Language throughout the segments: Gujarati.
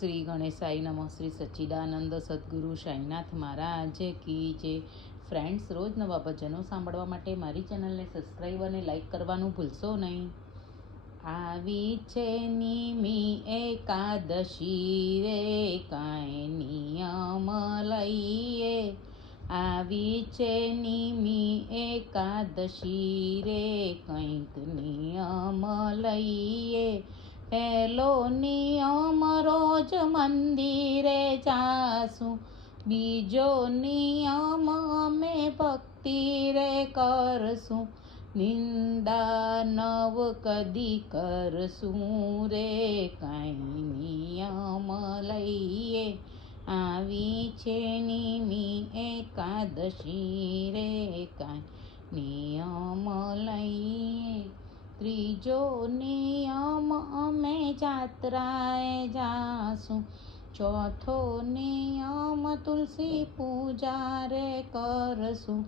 શ્રી ગણેશાઈ નમઃ, શ્રી સચ્ચિદાનંદ સદગુરુ સાંઈનાથ મહારાજ કી જે ફ્રેન્ડ્સ રોજ નવા ભજનો સાંભળવા માટે મારી ચેનલને સબસ્ક્રાઈબ અને લાઈક કરવાનું ભૂલશો નહીં. આવી છે નિમી એકાદશી રે, કાંઈ નિયમ લઈએ. આવી છે નિમી એકાદશી રે, કંઈક નિયમ લઈએ. પહેલો નિયમ રોજ મંદિરે જાશું બીજો નિયમ અમે ભક્તિ રે કરશું. નિંદા નવ કદી કરશું રે, કાંઈ નિયમ લઈએ. આવી છે નિમી એકાદશી રે, કાંઈ નિયમ લઈએ. ત્રીજો અમે જાત્રાએ જાશું ચોથો નિયમ તુલસી પૂજા રે કરશું.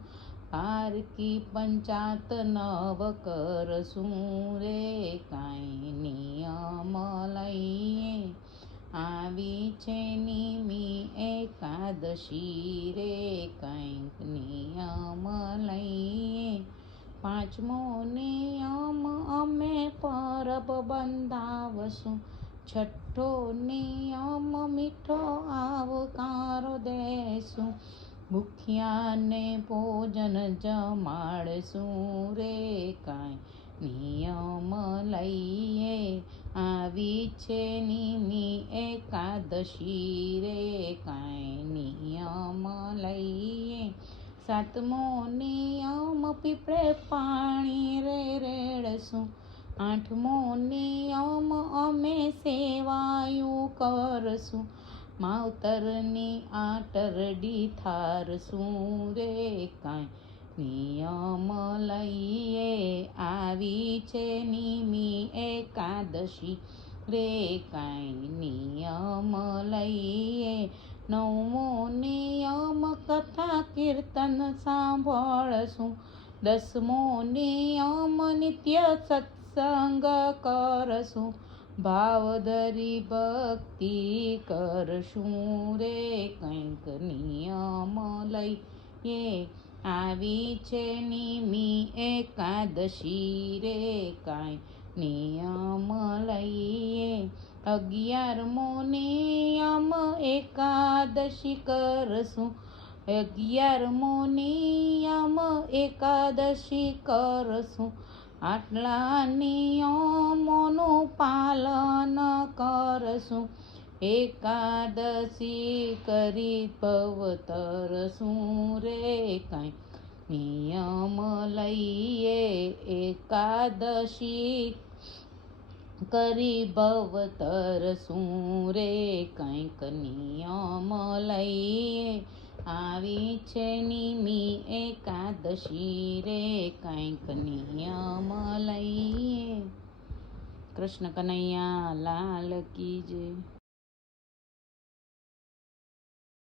પારકી પંચાત નવ કરશું રે, કાંઈ નિયમ લઈએ. આવી છે નિમી એકાદશી રે, કંઈક નિયમ લઈએ. પાંચમો નિયમ અમે પરબ બંધાવશું છઠ્ઠો નિયમ મીઠો આવકારો દેશું. ભૂખ્યાને ભોજન જમાડશું રે કાંઈ. નિયમ લઈએ. આવી છે નિમી એકાદશી રે કાંઈ. નિયમ લઈએ. સાતમો નિયમ પીપળે પાણી રે રેડશું. આઠમો નિયમ અમે સેવાયું કરશું. માવતરની આટરડી થારશું રે કાંઈ. નિયમ લઈએ આવી છે નિમી એકાદશી રે કાંઈ. નિયમ લઈએ નવમો નિયમ કથા કીર્તન સાંભળશું. દસમો નિયમ નિત્ય સત્સંગ કરશું. ભાવધરી ભક્તિ કરશું રે કંઈક નિયમ લઈએ. આવી છે નિમી એકાદશી રે કાંઈ નિયમ લઈએ. અગિયારમો નિયમ એકાદશી કરશું. અગિયારમો નિયમ એકાદશી કરશું. આટલા નિયમોનું પાલન કરશું. એકાદશી કરી ભવતરશું રે કાંઈ. નિયમ લઈએ એકાદશી કરી ભવતરશું રે કંઈક નિયમ લઈએ આવી છે નિમી એકાદશી રે કંઈક નિયમ લઈએ. કૃષ્ણ કનૈયા લાલ કી